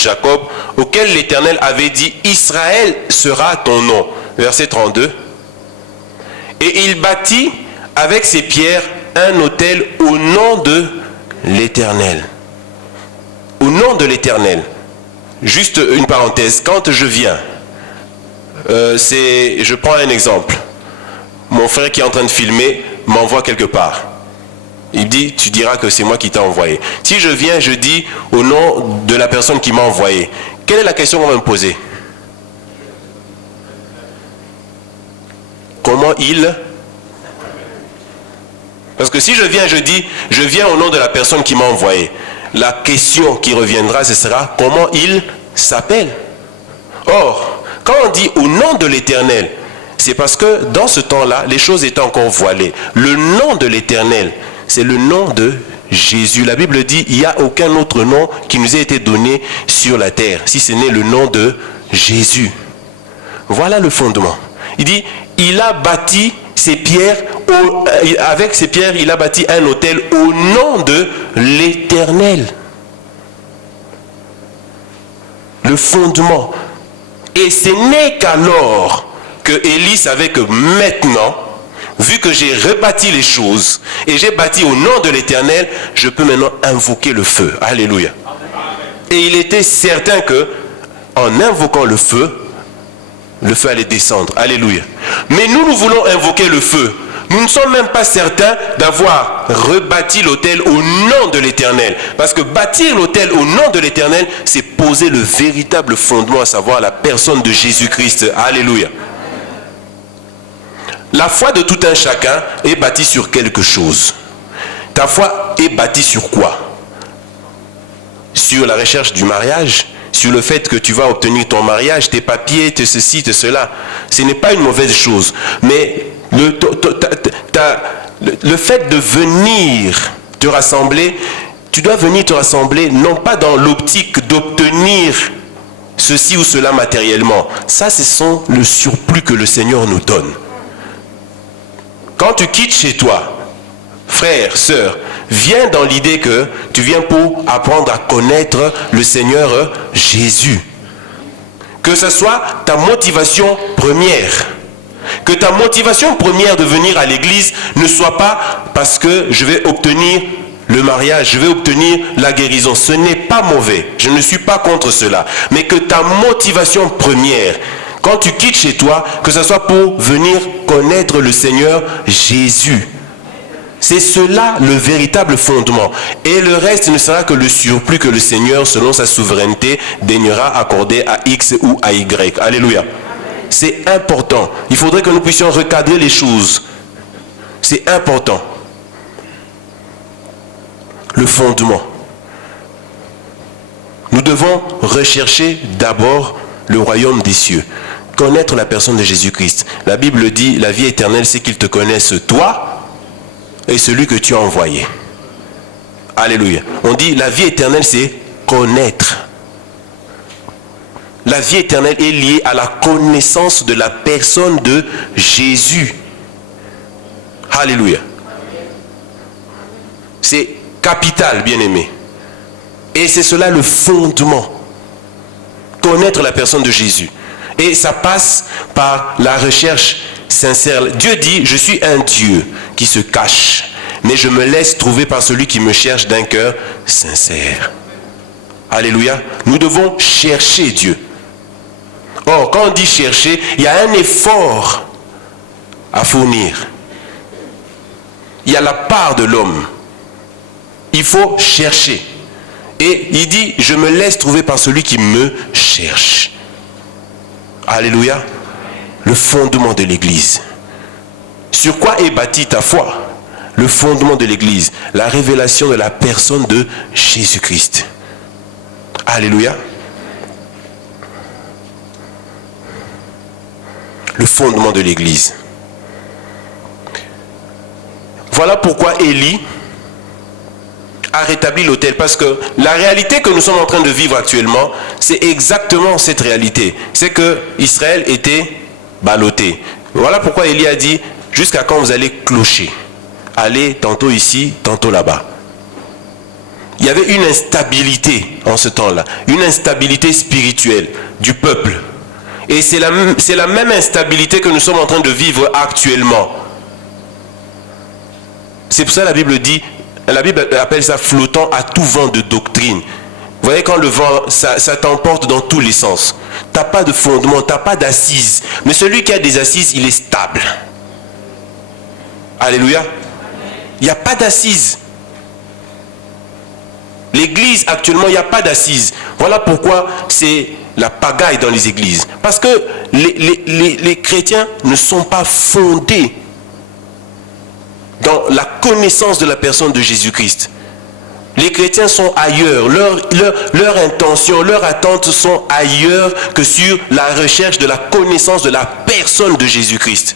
Jacob, auquel l'Éternel avait dit, Israël sera ton nom. Verset 32. Et il bâtit avec ses pierres un autel au nom de l'Éternel. Au nom de l'Éternel. Juste une parenthèse, quand je viens, je prends un exemple. Mon frère qui est en train de filmer m'envoie quelque part. Il dit, tu diras que c'est moi qui t'ai envoyé. Si je viens, je dis au nom de la personne qui m'a envoyé. Quelle est la question qu'on va me poser? Comment il... Parce que si je viens, je dis, je viens au nom de la personne qui m'a envoyé. La question qui reviendra, ce sera comment il s'appelle. Or, quand on dit au nom de l'Éternel, c'est parce que dans ce temps-là, les choses étaient encore voilées. Le nom de l'Éternel, c'est le nom de Jésus. La Bible dit, il n'y a aucun autre nom qui nous ait été donné sur la terre, si ce n'est le nom de Jésus. Voilà le fondement. Il dit, il a bâti ses pierres, avec ses pierres, il a bâti un autel au nom de l'Éternel. Le fondement. Et ce n'est qu'alors que Élie savait que maintenant, vu que j'ai rebâti les choses et j'ai bâti au nom de l'Éternel, je peux maintenant invoquer le feu. Alléluia. Et il était certain que, en invoquant le feu allait descendre. Alléluia. Mais nous voulons invoquer le feu. Nous ne sommes même pas certains d'avoir rebâti l'autel au nom de l'Éternel. Parce que bâtir l'autel au nom de l'Éternel, c'est poser le véritable fondement, à savoir la personne de Jésus-Christ. Alléluia. La foi de tout un chacun est bâtie sur quelque chose. Ta foi est bâtie sur quoi? Sur la recherche du mariage? Sur le fait que tu vas obtenir ton mariage, tes papiers, tes ceci, tes cela. Ce n'est pas une mauvaise chose. Mais le fait de venir te rassembler, tu dois venir te rassembler non pas dans l'optique d'obtenir ceci ou cela matériellement. Ça, ce sont le surplus que le Seigneur nous donne. Quand tu quittes chez toi, frère, sœur, viens dans l'idée que tu viens pour apprendre à connaître le Seigneur Jésus. Que ce soit ta motivation première. Que ta motivation première de venir à l'église ne soit pas parce que je vais obtenir le mariage, je vais obtenir la guérison. Ce n'est pas mauvais. Je ne suis pas contre cela. Mais que ta motivation première, quand tu quittes chez toi, que ce soit pour venir connaître le Seigneur Jésus. C'est cela le véritable fondement. Et le reste ne sera que le surplus que le Seigneur, selon sa souveraineté, daignera accorder à X ou à Y. Alléluia. C'est important. Il faudrait que nous puissions recadrer les choses. C'est important. Le fondement. Nous devons rechercher d'abord le royaume des cieux. Connaître la personne de Jésus-Christ. La Bible dit, la vie éternelle, c'est qu'ils te connaissent toi et celui que tu as envoyé. Alléluia. On dit, la vie éternelle, c'est connaître. La vie éternelle est liée à la connaissance de la personne de Jésus. Alléluia. C'est capital, bien-aimé. Et c'est cela le fondement. Connaître la personne de Jésus. Et ça passe par la recherche sincère. Dieu dit, je suis un Dieu qui se cache, mais je me laisse trouver par celui qui me cherche d'un cœur sincère. Alléluia. Nous devons chercher Dieu. Or, quand on dit chercher, il y a un effort à fournir. Il y a la part de l'homme. Il faut chercher. Et il dit, je me laisse trouver par celui qui me cherche. Alléluia. Le fondement de l'église. Sur quoi est bâtie ta foi? Le fondement de l'église. La révélation de la personne de Jésus-Christ. Alléluia. Le fondement de l'église. Voilà pourquoi Élie a rétabli l'autel. Parce que la réalité que nous sommes en train de vivre actuellement, c'est exactement cette réalité. C'est que Israël était ballotté. Voilà pourquoi Élie a dit, jusqu'à quand vous allez clocher? Allez tantôt ici, tantôt là-bas. il y avait une instabilité en ce temps-là, une instabilité spirituelle du peuple. Et c'est la même instabilité que nous sommes en train de vivre actuellement. C'est pour ça que la Bible dit, la Bible appelle ça flottant à tout vent de doctrine. Vous voyez, quand le vent, ça t'emporte dans tous les sens. Tu n'as pas de fondement, tu n'as pas d'assises. Mais celui qui a des assises, il est stable. Alléluia. Il n'y a pas d'assises. L'église, actuellement, il n'y a pas d'assises. Voilà pourquoi c'est la pagaille dans les églises. Parce que les chrétiens ne sont pas fondés dans la connaissance de la personne de Jésus-Christ. Les chrétiens sont ailleurs. Leur intention, leurs attentes sont ailleurs que sur la recherche de la connaissance de la personne de Jésus-Christ.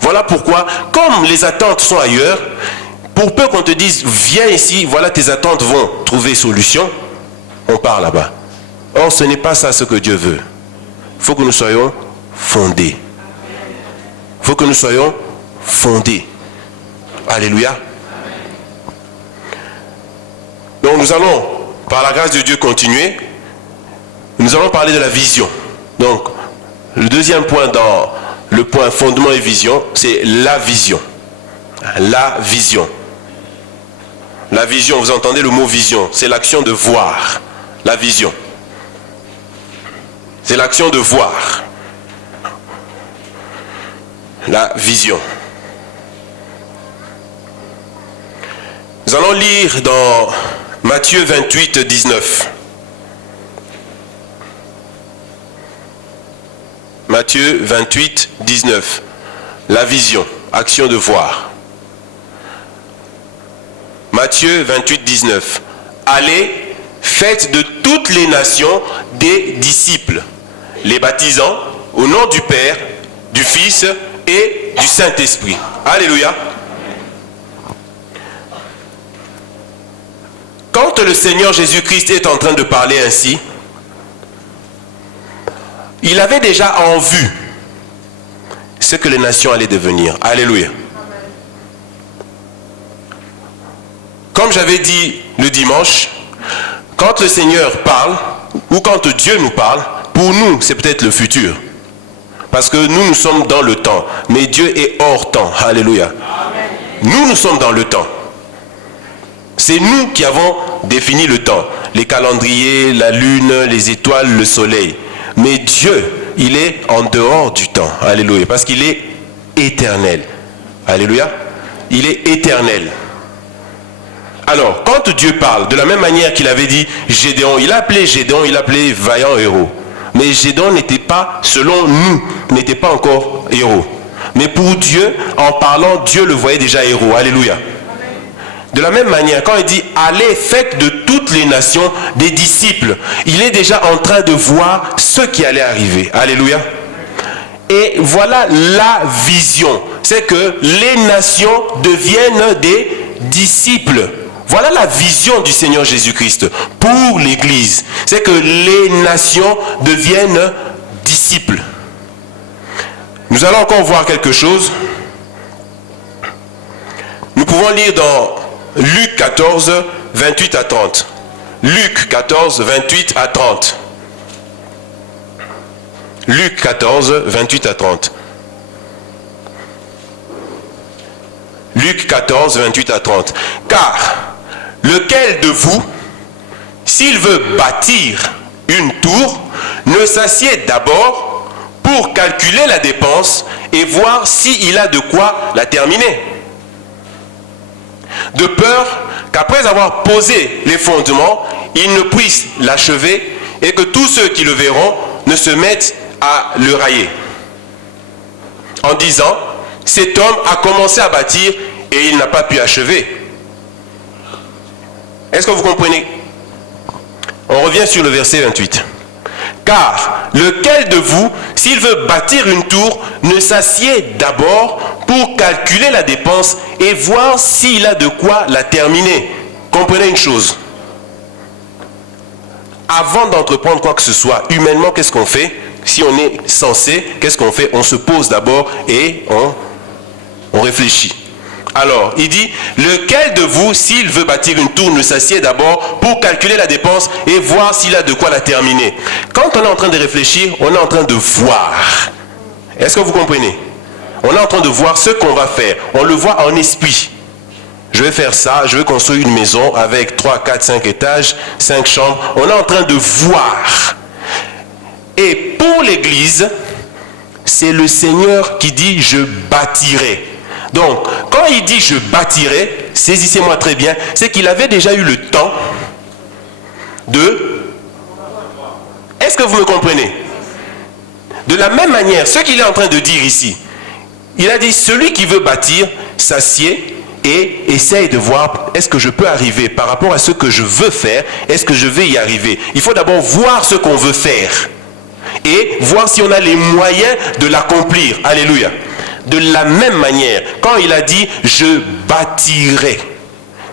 Voilà pourquoi, comme les attentes sont ailleurs, pour peu qu'on te dise, viens ici, voilà tes attentes vont trouver solution, on part là-bas. Or, ce n'est pas ça ce que Dieu veut. Il faut que nous soyons fondés. Il faut que nous soyons fondés. Alléluia. Donc nous allons, par la grâce de Dieu, continuer. Nous allons parler de la vision. Donc, le deuxième point dans le point fondement et vision, c'est la vision. La vision. La vision, vous entendez le mot vision, c'est l'action de voir. La vision. C'est l'action de voir. La vision. Nous allons lire dans Matthieu 28, 19. Matthieu 28, 19. La vision, action de voir. Matthieu 28, 19. Allez, faites de toutes les nations des disciples, les baptisant au nom du Père, du Fils et du Saint-Esprit. Alléluia. Quand le Seigneur Jésus-Christ est en train de parler ainsi, il avait déjà en vue ce que les nations allaient devenir. Alléluia. Comme j'avais dit le dimanche, quand le Seigneur parle, ou quand Dieu nous parle, pour nous, c'est peut-être le futur. Parce que nous sommes dans le temps, mais Dieu est hors temps. Alléluia. Nous sommes dans le temps. C'est nous qui avons défini le temps. Les calendriers, la lune, les étoiles, le soleil. Mais Dieu, il est en dehors du temps. Alléluia. Parce qu'il est éternel. Alléluia. Il est éternel. Alors, quand Dieu parle, de la même manière qu'il avait dit Gédéon, il appelait vaillant héros. Mais Gédéon n'était pas, selon nous, n'était pas encore héros. Mais pour Dieu, en parlant, Dieu le voyait déjà héros. Alléluia. De la même manière, quand il dit « Allez, faites de toutes les nations des disciples », il est déjà en train de voir ce qui allait arriver. Alléluia. Et voilà la vision. C'est que les nations deviennent des disciples. Voilà la vision du Seigneur Jésus-Christ pour l'Église. C'est que les nations deviennent disciples. Nous allons encore voir quelque chose. Nous pouvons lire dans Luc 14, 28 à 30. Luc 14, 28 à 30. Luc 14, 28 à 30. Luc 14, 28 à 30. Car lequel de vous, s'il veut bâtir une tour, ne s'assied d'abord pour calculer la dépense et voir s'il a de quoi la terminer? De peur qu'après avoir posé les fondements, il ne puisse l'achever et que tous ceux qui le verront ne se mettent à le railler. En disant, cet homme a commencé à bâtir et il n'a pas pu achever. Est-ce que vous comprenez? On revient sur le verset 28. Car lequel de vous, s'il veut bâtir une tour, ne s'assied d'abord pour calculer la dépense et voir s'il a de quoi la terminer? Comprenez une chose. Avant d'entreprendre quoi que ce soit, humainement, qu'est-ce qu'on fait? Si on est censé, qu'est-ce qu'on fait? On se pose d'abord et on réfléchit. Alors, il dit, lequel de vous, s'il veut bâtir une tour, ne s'assied d'abord pour calculer la dépense et voir s'il a de quoi la terminer. Quand on est en train de réfléchir, on est en train de voir. Est-ce que vous comprenez? On est en train de voir ce qu'on va faire. On le voit en esprit. Je vais faire ça, je vais construire une maison avec 3, 4, 5 étages, 5 chambres. On est en train de voir. Et pour l'Église, c'est le Seigneur qui dit « je bâtirai ». Donc, quand il dit « je bâtirai », saisissez-moi très bien, c'est qu'il avait déjà eu le temps de... Est-ce que vous me comprenez? De la même manière, ce qu'il est en train de dire ici, il a dit « celui qui veut bâtir s'assied et essaye de voir est-ce que je peux arriver par rapport à ce que je veux faire, est-ce que je vais y arriver ?» Il faut d'abord voir ce qu'on veut faire et voir si on a les moyens de l'accomplir. Alléluia. De la même manière, quand il a dit « je bâtirai »,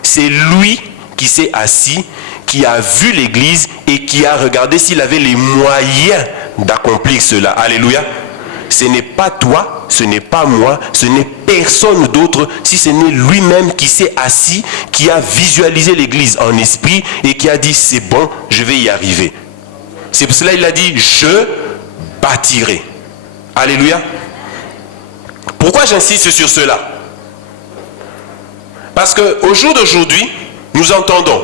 c'est lui qui s'est assis, qui a vu l'église et qui a regardé s'il avait les moyens d'accomplir cela. Alléluia. Ce n'est pas toi, ce n'est pas moi, ce n'est personne d'autre, si ce n'est lui-même qui s'est assis, qui a visualisé l'église en esprit et qui a dit « c'est bon, je vais y arriver ». C'est pour cela qu'il a dit « je bâtirai ». Alléluia. Pourquoi j'insiste sur cela? Parce qu'au jour d'aujourd'hui, nous entendons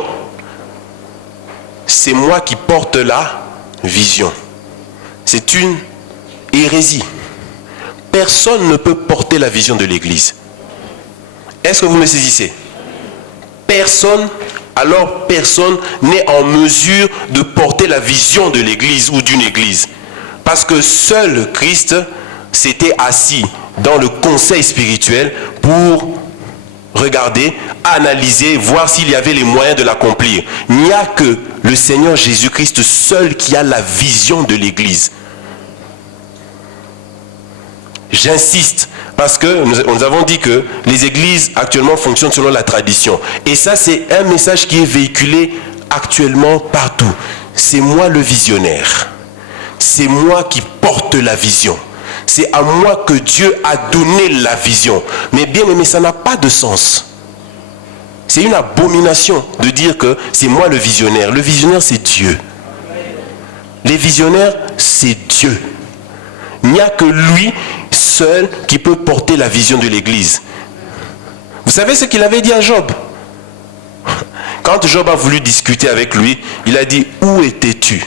« c'est moi qui porte la vision ». C'est une hérésie. Personne ne peut porter la vision de l'Église. Est-ce que vous me saisissez? Personne, alors personne n'est en mesure de porter la vision de l'Église ou d'une Église. Parce que seul Christ s'était assis dans le conseil spirituel pour regarder, analyser, voir s'il y avait les moyens de l'accomplir. Il n'y a que le Seigneur Jésus-Christ seul qui a la vision de l'Église. J'insiste, parce que nous avons dit que les églises actuellement fonctionnent selon la tradition. Et ça, c'est un message qui est véhiculé actuellement partout. C'est moi le visionnaire. C'est moi qui porte la vision. C'est à moi que Dieu a donné la vision. Mais bien aimé, ça n'a pas de sens. C'est une abomination de dire que c'est moi le visionnaire. Le visionnaire, c'est Dieu. Les visionnaires, c'est Dieu. Il n'y a que lui seul qui peut porter la vision de l'Église. Vous savez ce qu'il avait dit à Job? Quand Job a voulu discuter avec lui, il a dit « Où étais-tu »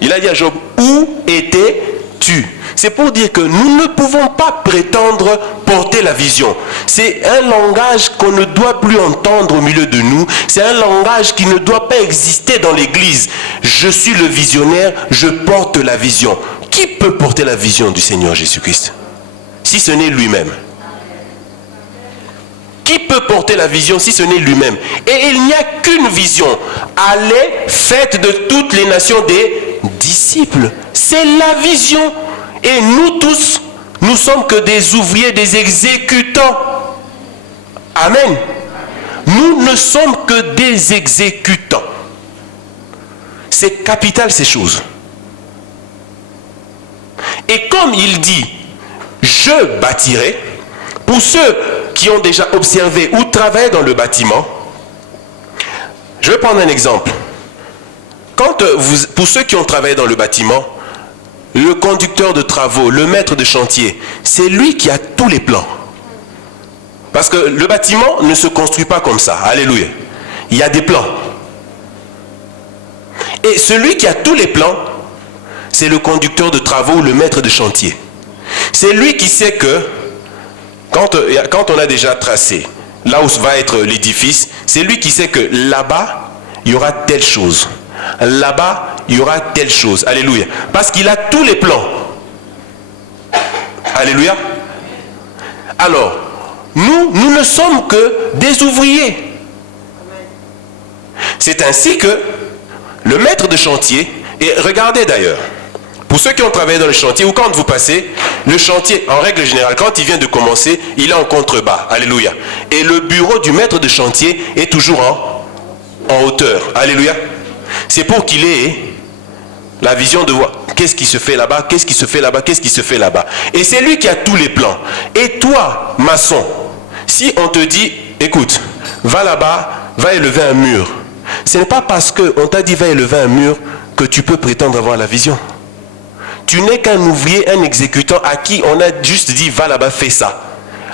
Il a dit à Job « Où étais-tu » C'est pour dire que nous ne pouvons pas prétendre porter la vision. C'est un langage qu'on ne doit plus entendre au milieu de nous. C'est un langage qui ne doit pas exister dans l'Église. Je suis le visionnaire, je porte la vision. Qui peut porter la vision du Seigneur Jésus-Christ? Si ce n'est lui-même. Qui peut porter la vision si ce n'est lui-même? Et il n'y a qu'une vision. Allez, faites de toutes les nations des disciples. C'est la vision. Et nous tous, nous sommes que des ouvriers, des exécutants. Amen. Nous ne sommes que des exécutants. C'est capital ces choses. Et comme il dit, je bâtirai, pour ceux qui ont déjà observé ou travaillé dans le bâtiment, je vais prendre un exemple. Pour ceux qui ont travaillé dans le bâtiment, le conducteur de travaux, le maître de chantier, c'est lui qui a tous les plans. Parce que le bâtiment ne se construit pas comme ça. Alléluia. Il y a des plans. Et celui qui a tous les plans, c'est le conducteur de travaux, le maître de chantier. C'est lui qui sait que, quand on a déjà tracé là où va être l'édifice, c'est lui qui sait que là-bas, il y aura telle chose. Là-bas, il y aura telle chose. Alléluia. Parce qu'il a tous les plans. Alléluia. Alors, nous ne sommes que des ouvriers. C'est ainsi que le maître de chantier, et regardez d'ailleurs, pour ceux qui ont travaillé dans le chantier, ou quand vous passez, le chantier, en règle générale, quand il vient de commencer, il est en contrebas. Alléluia. Et le bureau du maître de chantier est toujours en hauteur. Alléluia. C'est pour qu'il ait la vision de voir. qu'est-ce qui se fait là-bas, qu'est-ce qui se fait là-bas, qu'est-ce qui se fait là-bas. Et c'est lui qui a tous les plans. Et toi, maçon, si on te dit, écoute, va là-bas, va élever un mur. Ce n'est pas parce qu'on t'a dit va élever un mur que tu peux prétendre avoir la vision. Tu n'es qu'un ouvrier, un exécutant à qui on a juste dit va là-bas, fais ça.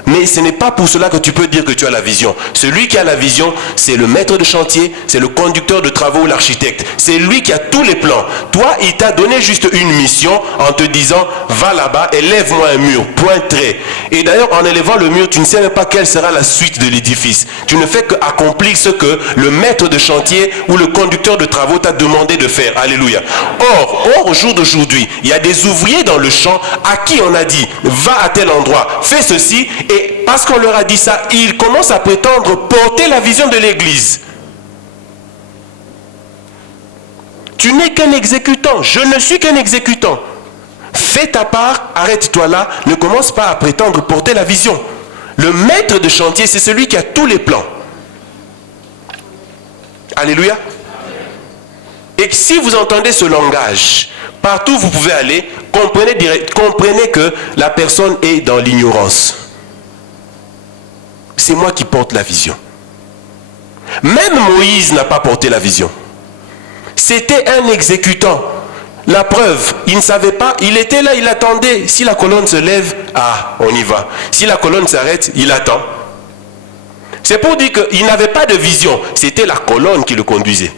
Mais ce n'est pas pour cela que tu peux dire que tu as la vision. Celui qui a la vision, c'est le maître de chantier, c'est le conducteur de travaux ou l'architecte. C'est lui qui a tous les plans. Toi, il t'a donné juste une mission en te disant, va là-bas, élève-moi un mur, point trait. Et d'ailleurs, en élevant le mur, tu ne sais même pas quelle sera la suite de l'édifice. Tu ne fais qu'accomplir ce que le maître de chantier ou le conducteur de travaux t'a demandé de faire. Alléluia. Or, au jour d'aujourd'hui, il y a des ouvriers dans le champ à qui on a dit, va à tel endroit, fais ceci. Et parce qu'on leur a dit ça, ils commencent à prétendre porter la vision de l'Église. Tu n'es qu'un exécutant. Je ne suis qu'un exécutant. Fais ta part, arrête-toi là. Ne commence pas à prétendre porter la vision. Le maître de chantier, c'est celui qui a tous les plans. Alléluia. Et si vous entendez ce langage, partout où vous pouvez aller, comprenez que la personne est dans l'ignorance. C'est moi qui porte la vision. Même Moïse n'a pas porté la vision. C'était un exécutant. La preuve, il ne savait pas, il était là, il attendait. Si la colonne se lève, on y va. Si la colonne s'arrête, il attend. C'est pour dire qu'il n'avait pas de vision. C'était la colonne qui le conduisait.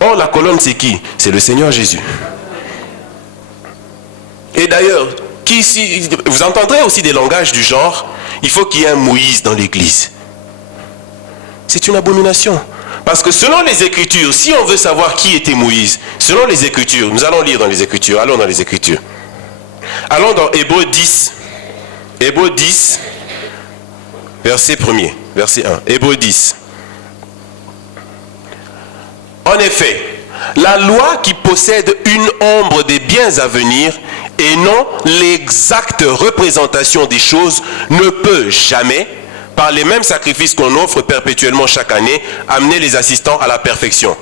Or, la colonne, c'est qui? C'est le Seigneur Jésus. Et d'ailleurs, vous entendrez aussi des langages du genre, il faut qu'il y ait un Moïse dans l'église. C'est une abomination. Parce que selon les Écritures, si on veut savoir qui était Moïse, selon les Écritures, nous allons lire dans les Écritures, allons dans les Écritures. Allons dans Hébreux 10. Hébreux 10, verset 1er, verset 1. Hébreux 10. En effet, la loi qui possède une ombre des biens à venir et non l'exacte représentation des choses ne peut jamais, par les mêmes sacrifices qu'on offre perpétuellement chaque année, amener les assistants à la perfection.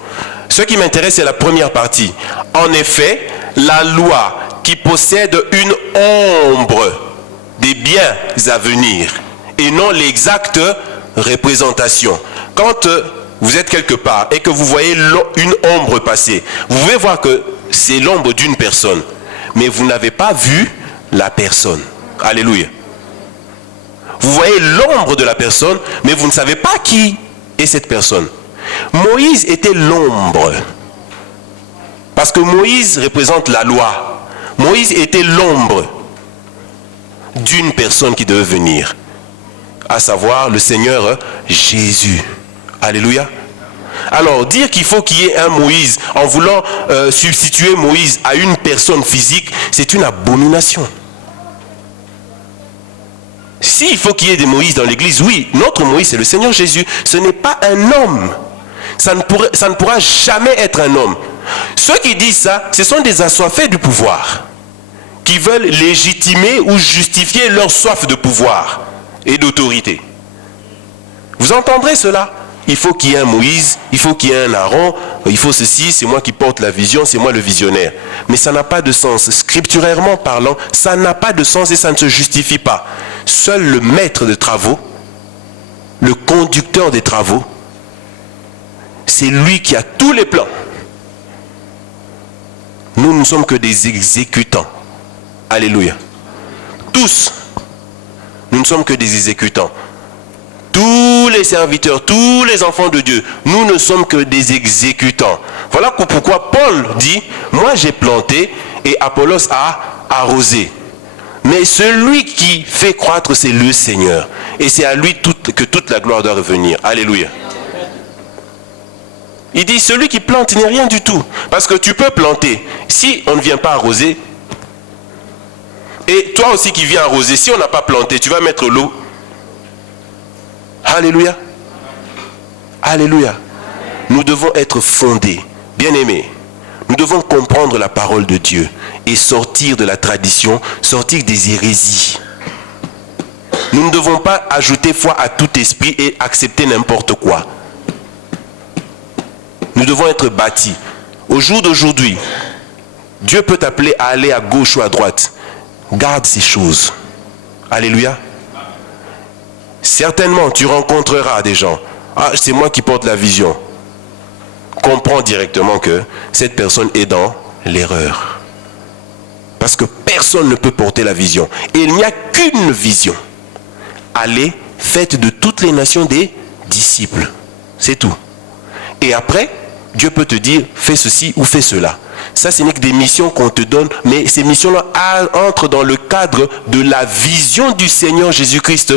Ce qui m'intéresse, c'est la première partie. En effet, la loi qui possède une ombre des biens à venir et non l'exacte représentation. Quand vous êtes quelque part et que vous voyez une ombre passer, vous pouvez voir que c'est l'ombre d'une personne, mais vous n'avez pas vu la personne. Alléluia. Vous voyez l'ombre de la personne, mais vous ne savez pas qui est cette personne. Moïse était l'ombre. Parce que Moïse représente la loi. Moïse était l'ombre d'une personne qui devait venir, à savoir le Seigneur Jésus. Alléluia. Alors, dire qu'il faut qu'il y ait un Moïse en voulant substituer Moïse à une personne physique, c'est une abomination. S'il faut qu'il y ait des Moïse dans l'église, oui, notre Moïse c'est le Seigneur Jésus. Ce n'est pas un homme. Ça ne pourra jamais être un homme. Ceux qui disent ça, ce sont des assoiffés du pouvoir, qui veulent légitimer ou justifier leur soif de pouvoir et d'autorité. Vous entendrez cela? Il faut qu'il y ait un Moïse, il faut qu'il y ait un Aaron, il faut ceci, c'est moi qui porte la vision, c'est moi le visionnaire. Mais ça n'a pas de sens. Scripturairement parlant, ça n'a pas de sens et ça ne se justifie pas. Seul le maître de travaux, le conducteur des travaux, c'est lui qui a tous les plans. Nous ne sommes que des exécutants. Alléluia. Tous, nous ne sommes que des exécutants. Tous les serviteurs, tous les enfants de Dieu, nous ne sommes que des exécutants. Voilà pourquoi Paul dit, moi j'ai planté et Apollos a arrosé. Mais celui qui fait croître, c'est le Seigneur. Et c'est à lui que toute la gloire doit revenir. Alléluia. Il dit, celui qui plante n'est rien du tout. Parce que tu peux planter. Si on ne vient pas arroser, et toi aussi qui viens arroser, si on n'a pas planté, tu vas mettre l'eau. Alléluia. Alléluia. Nous devons être fondés, bien-aimés. Nous devons comprendre la parole de Dieu et sortir de la tradition, sortir des hérésies. Nous ne devons pas ajouter foi à tout esprit et accepter n'importe quoi. Nous devons être bâtis. Au jour d'aujourd'hui, Dieu peut t'appeler à aller à gauche ou à droite. Garde ces choses. Alléluia. Certainement, tu rencontreras des gens. Ah, c'est moi qui porte la vision. Comprends directement que cette personne est dans l'erreur. Parce que personne ne peut porter la vision. Et il n'y a qu'une vision. Allez, faites de toutes les nations des disciples. C'est tout. Et après, Dieu peut te dire, fais ceci ou fais cela. Ça, ce n'est que des missions qu'on te donne, mais ces missions-là entrent dans le cadre de la vision du Seigneur Jésus-Christ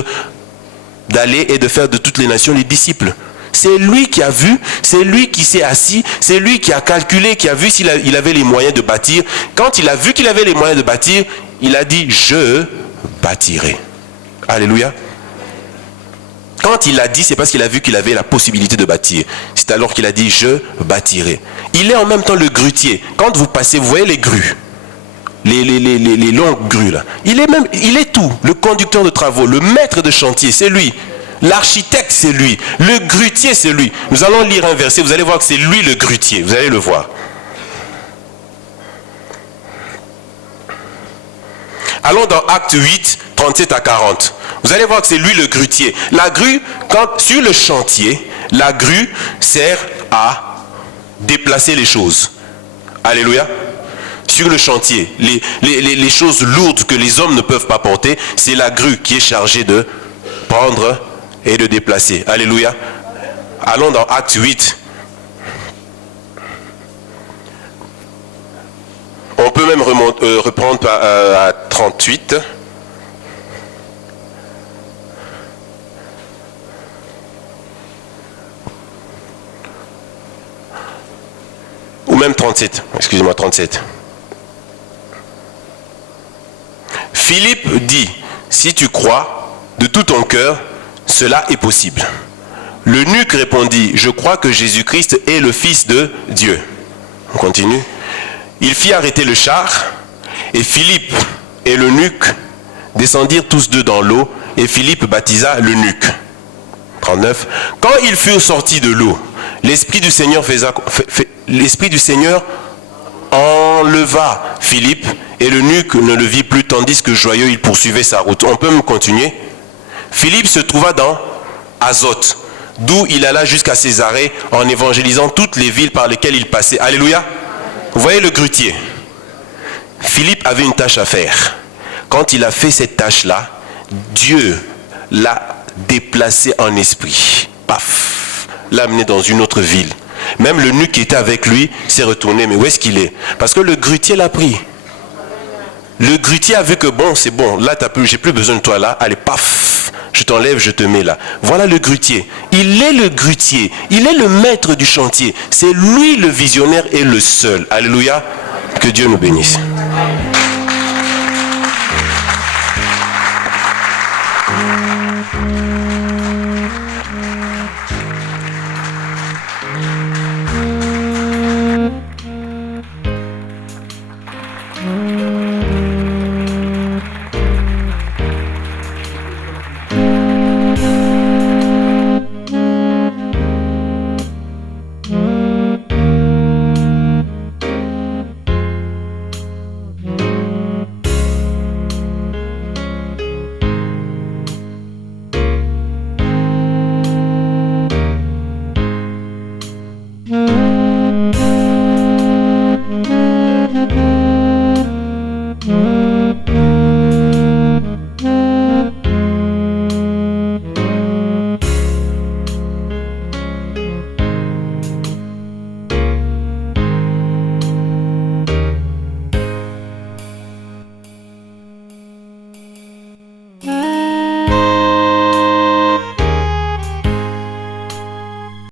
d'aller et de faire de toutes les nations les disciples. C'est lui qui a vu, c'est lui qui s'est assis, c'est lui qui a calculé, qui a vu s'il avait les moyens de bâtir. Quand il a vu qu'il avait les moyens de bâtir, il a dit, je bâtirai. Alléluia. Quand il a dit, c'est parce qu'il a vu qu'il avait la possibilité de bâtir. C'est alors qu'il a dit, je bâtirai. Il est en même temps le grutier. Quand vous passez, vous voyez les grues. Les longues grues là. Il est tout. Le conducteur de travaux, le maître de chantier, c'est lui. L'architecte, c'est lui. Le grutier, c'est lui. Nous allons lire un verset, vous allez voir que c'est lui le grutier. Vous allez le voir. Allons dans Actes 8, 37 à 40. Vous allez voir que c'est lui le grutier. La grue, sur le chantier, la grue sert à déplacer les choses. Alléluia. Sur le chantier, les choses lourdes que les hommes ne peuvent pas porter, c'est la grue qui est chargée de prendre et de déplacer. Alléluia. Allons dans Actes 8. On peut même reprendre à 38. Ou même 37. Excusez-moi, 37. Philippe dit, si tu crois de tout ton cœur, cela est possible. L'eunuque répondit, je crois que Jésus-Christ est le Fils de Dieu. On continue. Il fit arrêter le char, et Philippe et l'eunuque descendirent tous deux dans l'eau, et Philippe baptisa l'eunuque. 39. Quand ils furent sortis de l'eau, l'Esprit du Seigneur enleva Philippe, et l'eunuque ne le vit plus, tandis que joyeux il poursuivait sa route. On peut me continuer. Philippe se trouva dans Azote, d'où il alla jusqu'à Césarée en évangélisant toutes les villes par lesquelles il passait. Alléluia. Vous voyez le grutier. Philippe avait une tâche à faire. Quand il a fait cette tâche-là, Dieu l'a déplacé en esprit. Paf, l'a amené dans une autre ville. Même l'eunuque qui était avec lui s'est retourné. Mais où est-ce qu'il est? Parce que le grutier l'a pris. Le grutier a vu que bon, c'est bon. Là, j'ai plus besoin de toi là. Allez, paf, je t'enlève, je te mets là. Voilà le grutier. Il est le grutier. Il est le maître du chantier. C'est lui le visionnaire et le seul. Alléluia. Que Dieu nous bénisse.